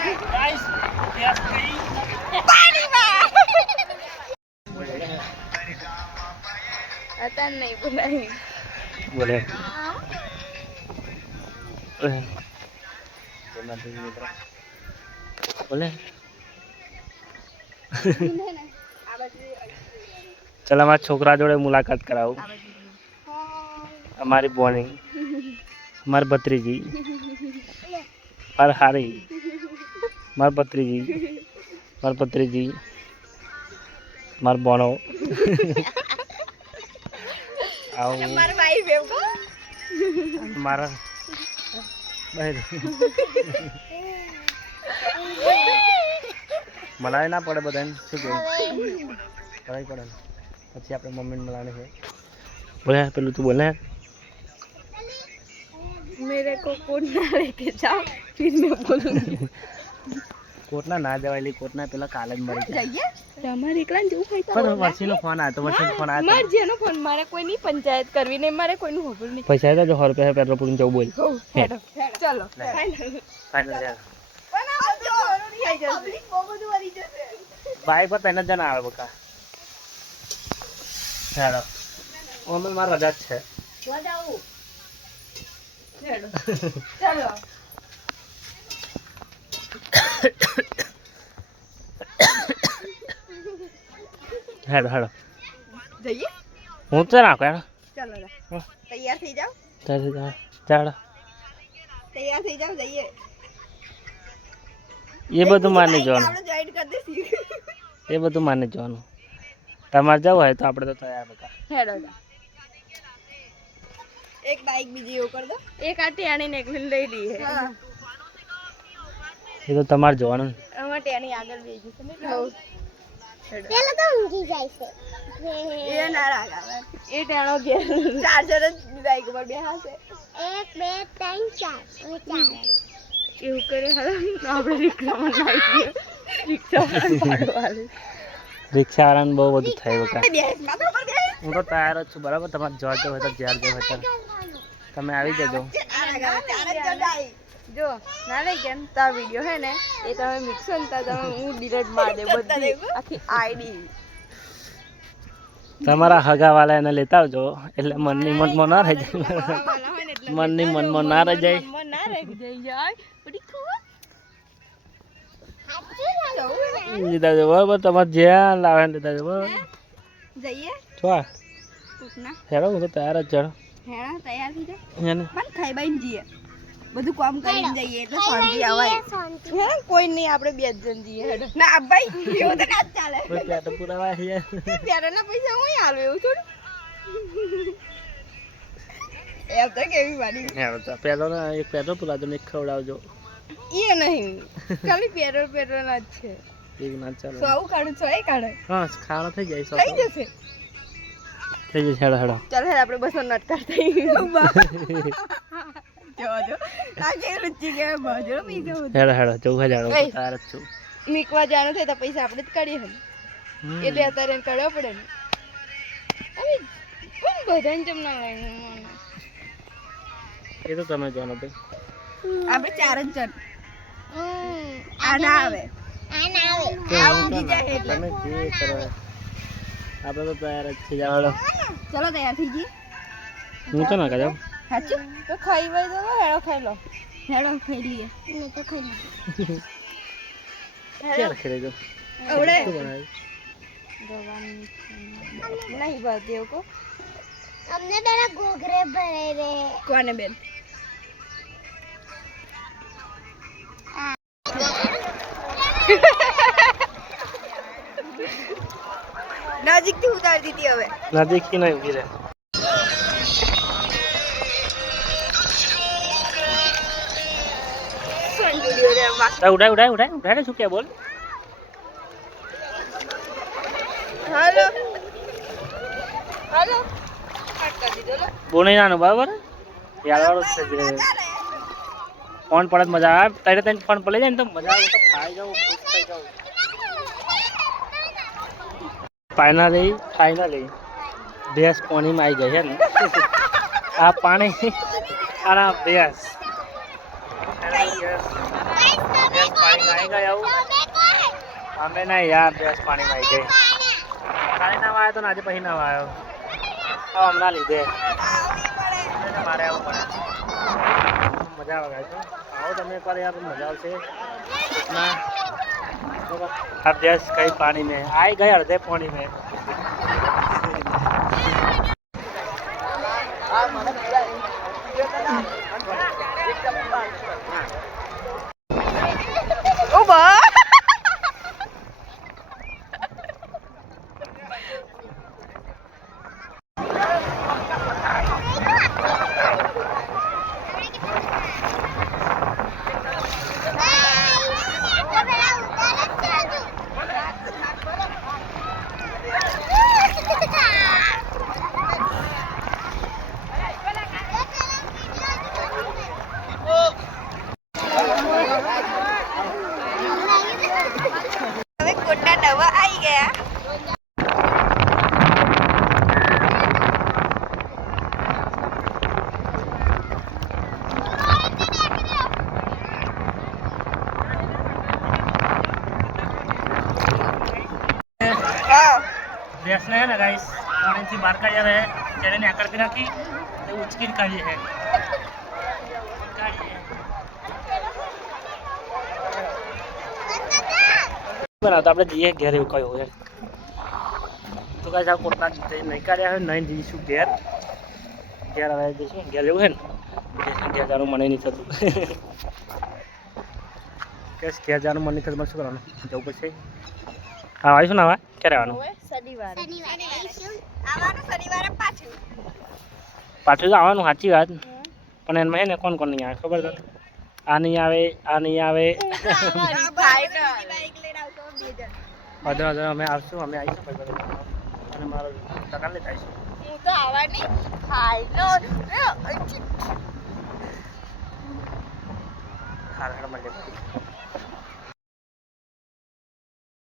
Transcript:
guys gas गई पानी में आता नहीं बुलाई बोले बोले चल हमारा छोकरा जोड़े मुलाकात कराओ हमारी बॉर्निंग हमारे भत्रीजी और हारी हमारे भत्रीजी हमारे बोनो आओ हमारे वाइफ है वो हमारा બહેર મલાય ના પડે બધાને શું કેવું કરાવી પડે ને પછી આપણે મમ્મીને મળાને છે બોલે પેલું તું બોલે मेरे को कोट ना लेके जाओ फिर मैं बोलूंगी કોટના ના જવાયેલી કોટના પેલા કાલે જ મરી ગયા जाइए તમારે એકલા જવું હોય તો પણ વર્ષીનો ફોન આવ્યો તો વર્ષીનો ફોન આવ્યો માર જેનો ફોન મારે કોઈની પંચાયત કરવી નહીં મારે કોઈનું ખબર નહીં પૈસા આવ્યા તો 100 રૂપિયા પેટ્રોલ પૂરીને જવું બોલ હેડો ચાલો ફાઇનલ પબ્લિક બહુ બધું વળી જશે બાઈક પર તને જ ના આવે બકા હેડો ઓમે માર રજા જ છે જાઓ હેડો ચાલો હેડો હેડો જઈએ હું તો નાખો હેડો ચાલો તૈયાર થઈ જાઓ ચાલો ચાલો તૈયાર થઈ જાઓ જઈએ એ બધું માને જોવાનું આપણે જોઈન કરી દેસી એ બધું માને જોવાનું તમારે જવું હોય તો આપણે તો તૈયાર બકા હેડો એક બાઈક બીજી એવું કરી દો એક આટી આણીને એકને લઈ લઈએ એ તો તમારે જોવાનું અમાર ટેણી આગળ બેસી છે ને પેલા તો ઊંઘી જાય છે એ ના રાગાવે એ ટેણો ઘેર ચાર્જર જ બાઈક ઉપર બેહાશે 1 2 3 4 એવું કરે હાલો આપણે રિક્ષામાં નાખીએ રિક્ષામાં રિક્ષાવાળાને બહુ બધું થાય બકા બેસ માથા પર બેસ હું તો તૈયાર જ છું બરાબર તમારે જોવા જવું હોય તો જ્યાર જવું હોય ત્યારે તમે આવી જજો જો ના લઈ ગયા તો આ વિડીયો હે ને એ તમે મિક્સો ને તમે હું ડિલીટ માર દે બધી આખી આઈડી તમારા હગાવાલા એને લેતા આવજો એટલે મનની મનમાં ના રહી જાય મનની મનમાં ના રહી જાય ના રહી જાય બડી ખુશ લીધા છે બરાબર તમારે જ્યાં લાવે ને લીધા છે બરાબર જઈએ છો કુકના હેડો હું તો તૈયાર જ ચડો હેડા તૈયાર થઈ જાય એને પણ ખાઈ બાઈને જઈએ બધું કામ કરીને જઈએ એટલે શાંતિ આવાય હે કોઈ નહીં આપણે બે જ જણ જઈએ હેડો ના ભાઈ એવું તો ના ચાલે કોઈ પેટ પુરાવા છે પ્યારાના પૈસા હું આલું એવું થોડું એમ તો કેવી વાડી હેડો તો પેલો ને એક પેટ્રોલ પુરાવજો ને એક ખવડાવજો એ નહીં ખાલી પેટ્રોલ જ છે એક ના ચાલો સૌ કાઢું છો એ કાઢે હા ખાવાનો થઈ જાય થઈ જશે થઈ જશે હેડો હેડો ચાલ હેડ આપણે બસો નટકાર થઈ જો આ કે રુચિ કે બાજરો પીજો હેડો હેડો ચૌહા જાડો તૈયાર જ છું મીકવા જાણું થાય તો પૈસા આપણે જ કાઢીએ હે એટલે અત્યારે એને કાઢવા પડે ને હવે પણ બધાને જેમ ના લાગે એ તો તમે જાણો ભાઈ આપણે ચાર જ જણ આ ના આવે ઊંઘી જાય એટલે તમે જે કરો આપણે તો તૈયાર જ થઈ જાવ ચલો તૈયાર થઈ ગઈ હું તો ના કાઢો સાચું તો ખાઈ ભાઈ તો હેડો ખાઈ લો હેડો ખાઈ લઈએ મેં તો ખાઈ લીધું ક્યારે ખેલે જો આવડે શું બનાવ્યું નહીં ભાવ દેવ કો हमने मेरा घोघरे भरे रे કોને બેન નજીક થી ઉતાર દીધી હવે નજીક થી નહીં ઉભી રહે ઉડાય ઉડાય ઉડાય ઉડાય શું કે બોલ હાલો હાલો કટ કરી દીધો લો બોલે નાનો બરાબર યાર વાળો છે ધીરે ફોન પડે તો મજા આવે તારે તને ફોન પડે જાય ને તો મજા આવે તો ખાઈ જાવ ખુશ થઈ જાવ ફાઇનલી ભેંસ પાણીમાં આવી ગઈ છે ને આ પાણી આના ભેંસ ભેંસ પાણીમાં આવી ગઈ આવું અમે નહીં યાર ભેંસ પાણીમાં આવી ગઈ કાલે ના આવ્યો તો ને આજે પછી ના આવ્યો હવે હમણાં લીધે મારે આવવું પડે મજા આવે ગાય તો આવો તમે એકવાર યાર મજા આવશે इतना अब भैंस कहीं पानी में आई गए अर्धे पानी में भैंस ने है ना गाइस पानी से बाहर काढ़िया है चने ने आकर के रखी तो उचकी काढ़ी है बना तो આપણે જઈએ ઘેર એવું કયું હોય તો ગાઈસ આ કોટના નહીં કાઢ્યા હોય નહીં જઈશું ઘેર ઘેર આવે જઈશું ઘેર જેવું છે ને ઘેર જવાનું મને નહીં થતું કેસ ઘેર જવાનું મન નહીં થતું શું કરવાનું જવું પડશે હા આવીશું ને હવે ક્યારે આવવાનું પાછું આવવાનું સાચી વાત પણ એમાં ને કોણ કોણ નહીં આવે ખબર છે આ નહીં આવે અધર અમે આવશું અમે આવીશું ભાઈ અને મારો દુકાન લેતા આવીશું હું તો આવવાની હાલો હાલ મળે